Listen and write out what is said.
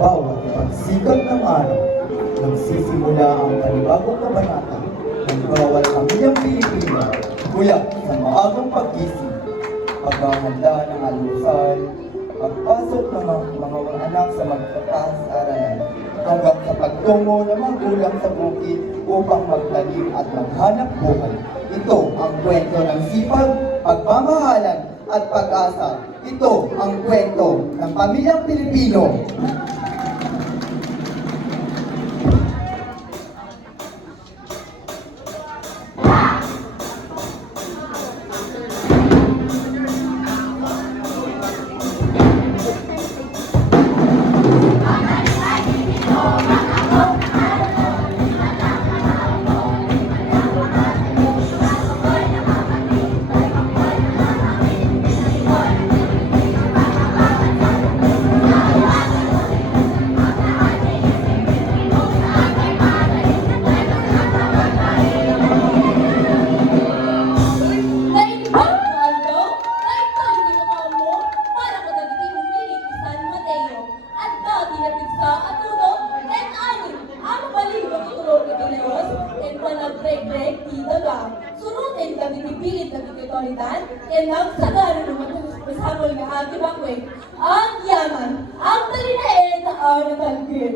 bawat pagsikat ng araw, nagsisimula ang panibagong kabanata ng bawat pamilyang Pilipino mula sa maagang paggising, paghahanda ng almusal, pagpasok ng mga anak sa magpapag-aralan, hanggang sa pagtungo ng mga gulang sa bukid upang magtanim at maghanap buhay. Ito ang kwento ng sipag, pagmamahalan at pag-asa. Ito ang kwento ng pamilyang Pilipino. Sunutin kami pipilit na pagkakalitan, yan ang sagara naman masabol nga agi bakway. Ang yaman, ang talinain na ang natalgin.